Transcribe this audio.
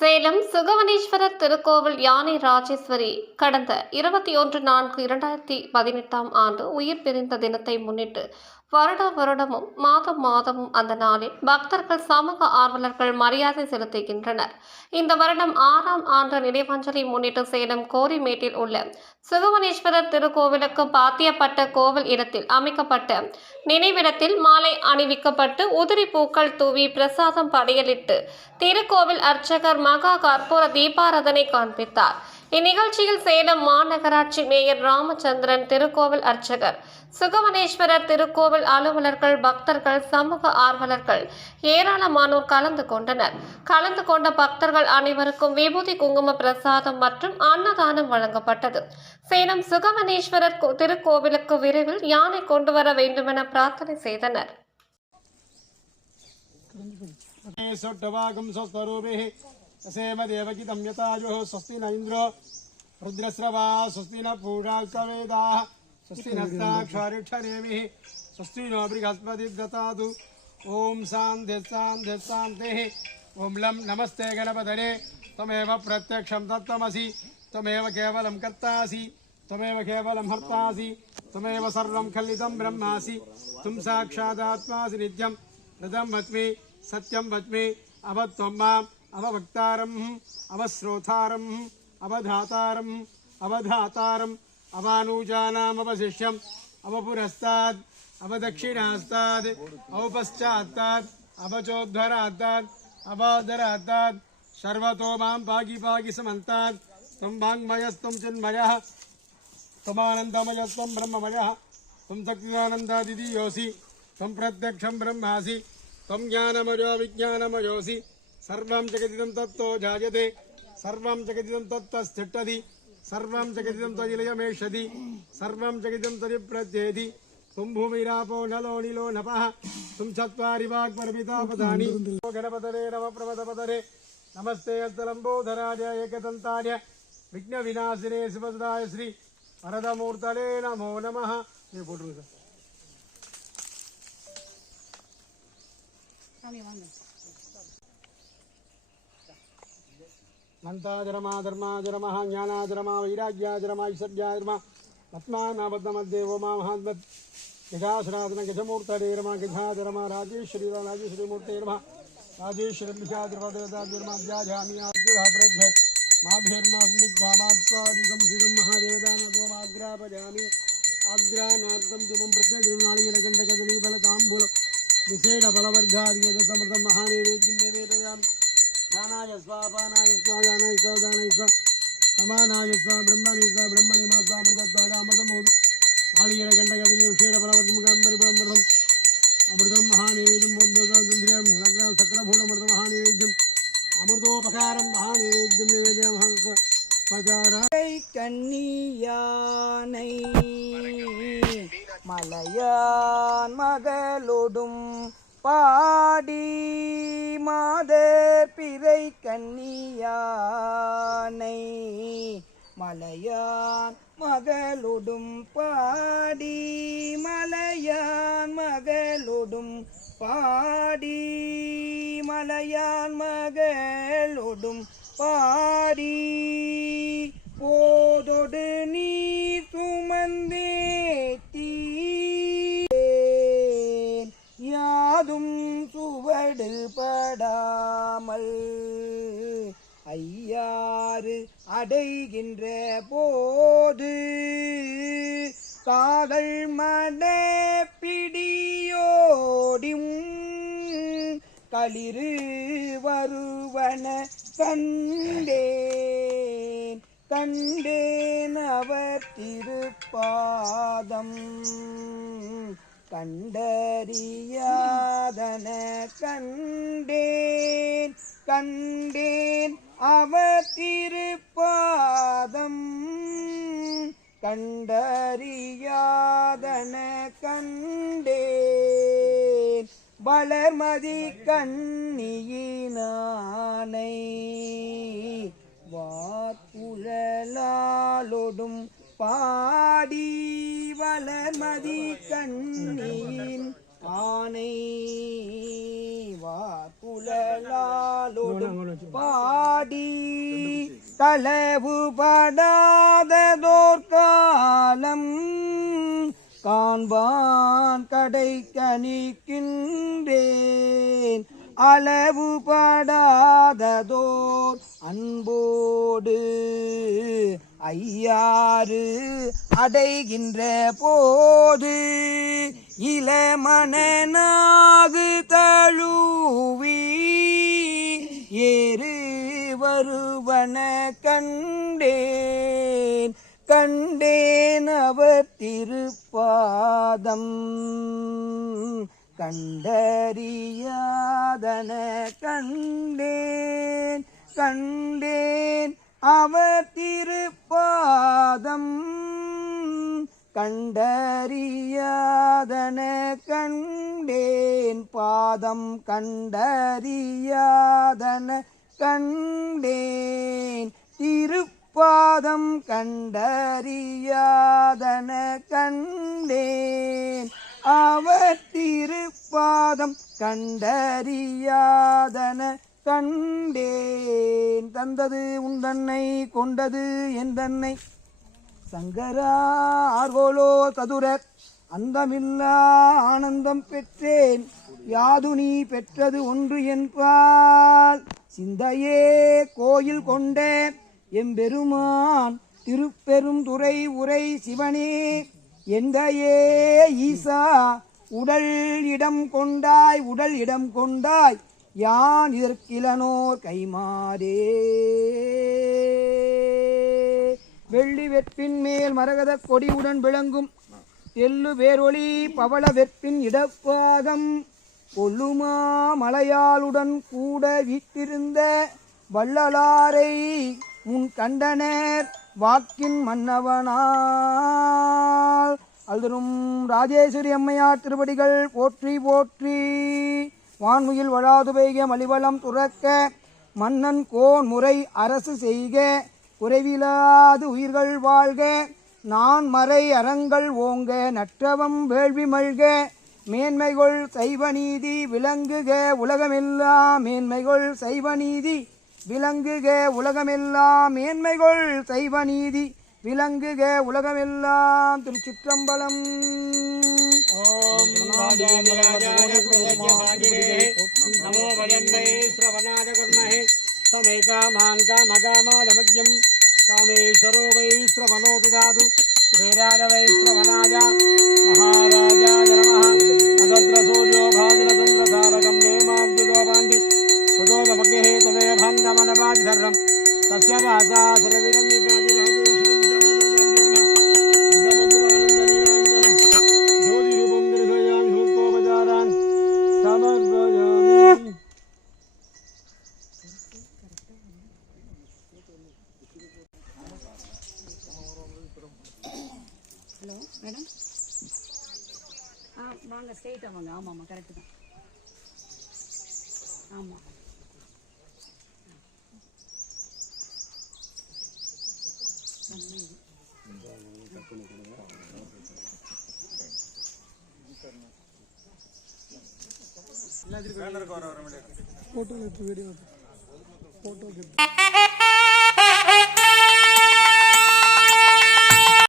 சேலம் சுகவனேஸ்வரர் திருக்கோவில் யானை ராஜேஸ்வரி கடந்த 21/4/2018 உயிர் பிரிந்த தினத்தை முன்னிட்டு வருடமும் மாதமும் அந்த நாளில் பக்தர்கள் சமூக ஆர்வலர்கள் மரியாதை செலுத்துகின்றனர். இந்த வருடம் 6ஆம் ஆண்டு நினைவஞ்சலி முன்னிட்டு சேலம் கோரிமேட்டில் உள்ள சுகவனேஸ்வரர் திருக்கோவிலுக்கு பாத்தியப்பட்ட கோவில் இடத்தில் அமைக்கப்பட்ட நினைவிடத்தில் மாலை அணிவிக்கப்பட்டு உதிரி பூக்கள் தூவி பிரசாதம் படையலிட்டு திருக்கோவில் அர்ச்சகர் மகா கற்பூர தீபாராதனை காண்பித்தார். இந்நிகழ்ச்சியில் சேலம் மாநகராட்சி மேயர் ராமச்சந்திரன், திருக்கோவில் அர்ச்சகர், சுகவனேஸ்வரர் திருக்கோவில் அலுவலர்கள், பக்தர்கள், சமூக ஆர்வலர்கள் ஏராளமானோர் கலந்து கொண்டனர். கலந்து கொண்ட பக்தர்கள் அனைவருக்கும் விபூதி குங்கும பிரசாதம் மற்றும் அன்னதானம் வழங்கப்பட்டது. சேலம் சுகவனேஸ்வரர் திருக்கோவிலுக்கு விரைவில் யானை கொண்டு வர வேண்டுமென பிரார்த்தனை செய்தனர். स्वस्ति न इंद्रो रुद्रस्रवा स्वस्ति न पूषा वेदाः स्वस्ति नस्ताक्षरिक्षनेमिः स्वस्ति नो बृहस्पति ददातु। ओम शान्ति शान्ति शान्तिः। ओम लं नमस्ते गणपतये त्वमेव प्रत्यक्षं तत्त्वमसि त्वमेव केवलं कर्तासि त्वमेव केवलं हर्तासि त्वमेव सर्वं खलितं ब्रह्मासि त्वं साक्षादात्मासि नित्यं ऋतं वच्मि सत्यं वच्मि अवत्वं माम् अवभक्तारम् अवश्रोतारम् अवधातारम् अवधातारम् अवानूजानाम् अवशिष्यम् अवपुरस्ताद् अवदक्षिणास्ताद् अवपश्चात्ताद् अवचोद्धरात्ताद् अवोदरात्ताद् सर्वतो मां पागि पागि समन्ताद् त्वं वाङ्मयस्त्वं चिन्मयः त्वमानन्दमयस्त्वं ब्रह्ममयः त्वं सच्चिदानन्दादियोऽसि त्वं प्रत्यक्षं ब्रह्मासि त्वं ज्ञानमयो विज्ञानमयोऽसि सर्वं जगदिदं तत्तो जायते सर्वं जगदिदं तत्तस्थिष्ठति सर्वं जगदिदं त्वयिलयमेषति सर्वं जगदिदं त्वरिप्रत्येति त्वं भूमिरापो नलो नीलो नपः त्वं चत्वारि वाक्परमितापदानि गणपतये नमः प्रमदपतये नमस्ते अस्तलम्बोधराय एकदन्ताय विघ्नविनाशिने शिवसुधाय श्री वरदमूर्तये नमो नमः। मंताजरमा धर्माजरमा ज्ञानाजरमा वैराग्याजरमा ऐश्वर्याजरमा पद्मानाबद्धमद्देवो मा महात्मत् गजासनातन गजमूर्तये रमा गजाधरमा राजेश्वरी राजेश्वरीमूर्तये रमा राजेश्वरीर्विषाद्रवदेवताभिर्माध्याजामि आद्युरप्रज्ञ माभिर्मास्मिद्भामात्वादिकं श्रीगं महादेवतानतोमाग्रापजामि आग्रानार्थं दिवं प्रत्येकनालिगणकण्डकदलीफलताम्बूलं विशेषफलवर्गादिवेदसमृतं महानैवेद्यं निवेदयामि। ध्यानाय स्वापानाय स्वादानाय सौदानाय समानाय स्वा ब्रह्मणि स्वा ब्रह्मणि माता अमृतत्वामृतमोदि नालिगणकण्डकदली विशेषफलवर्गमुखं अमृतं महानैवेद्यं बोद्धोद्रेयं नग्रं सक्राफूलमृतं महानैवेद्यं अमृतोपकारं महानैवेद्यं निवेदयामः। கன்னியானை மலையான் மகளோடும் பாடி மாதர் பிறை கன்னியானை மலையான் மகளோடும் பாடி மலையான் மகளோடும் பாடி மலையான் மகளோடும் பாடி போதொடு நீ சுமந்தேத்தி யாதும் சுவடு படாமல் ஐயாறு அடைகின்ற போது காதல் மட பிடியோடும் களிறு வருவன கண்டேன் கண்டேன் அவர் திருப்பாதம் கண்டறியாதன கண்டேன் கண்டேன் அவர் திருப்பாதம் கண்டறியாதன கண்டேன் வளர்மதி கண்ணியினானை வாக்குழலாலோடும் பாடி வளர்மதி கண்ணியின் ஆனை வாக்குழலாலோடும் பாடி களவுபடாததோர் காலம் காண்பான் கடை கணிக்கின்றேன் அளவுபடாததோர் அன்போடு ஐயாறு அடைகின்ற போது இளமணனாகு தழுவி ஏறு வருவன கண்டேன் அவர் திருப்பாதம் கண்டறியாதன கண்டேன் அவர் திருப்பாதம் கண்டறியாதன கண்டேன் பாதம் கண்டறியாதன கண்டேன் திருப்பாதம் கண்டறியாதன கண்டேன் அவர் திருப்பாதம் கண்டறியாதன கண்டேன் தந்தது உந்தன்னை கொண்டது எந்தன்னை சங்கரா ஆர்கோலோ சதுரர் அந்தமில்லா ஆனந்தம் பெற்றேன் யாது நீ பெற்றது ஒன்று என்பால் சிந்தையே கோயில் கொண்ட எம்பெருமான் திருப்பெரும் துறை உரை சிவனே எந்தையே ஈசா உடல் இடம் கொண்டாய் யான் இதற்கிலனோர் கைமாறே வெள்ளி வெற்பின் மேல் மரகத கொடியுடன் விளங்கும் எள்ளு வேரொளி பவள வெற்பின் இடப்பாகம் கொல்லுமா மலையாளுடன் கூட வீற்றிருந்த வள்ளலாரை முன் கண்டனர் வாக்கின் மன்னவனால் அல்தரும் ராஜேஸ்வரி அம்மையார் திருவடிகள் போற்றி போற்றி வான்முகில் வழாது பெய்க மலிவளம் துறக்க மன்னன் கோன் முறை அரசு செய்க குறைவிலாது உயிர்கள் வாழ்க நான் மறை அறங்கள் ஓங்க நற்றவம் வேள்வி மல்க மேன்மைகள் சைவ நீதி விளங்குக உலகமெல்லாம் மேன்மைகள் சைவ நீதி விளங்குக உலகமெல்லாம் மேன்மைகள் சைவ நீதி விளங்குக உலகமெல்லாம். திருச்சிற்றம்பலம். ஓம் நமோ வயந்தை ஸ்ரவணாய குர்மஹே சமேகாமான் காமகாமாதமக்யம் காமேஸ்வரோ வை ஸ்ரவணோ விதாது வேராட வை ஸ்ரவணாய மகாராஜாய நமः. அகத்ர சூர்யோ பாதிரசந்திர தாரகம் நேமாப்ஜிதோ பாந்தி குதோதமகே தவே பந்தமனபாதி சர்வம் தஸ்ய வாசா சர்வவிதம் விகாதி ராஜேஸ்வரம் ஹலோ மேடம், வாங்க ஸ்ட்ரெயிட்டாக வாங்க. ஆமாம் கரெக்டு தான். ஆமாம் ஃபோட்டோ எடுத்து வீடியோ ஃபோட்டோ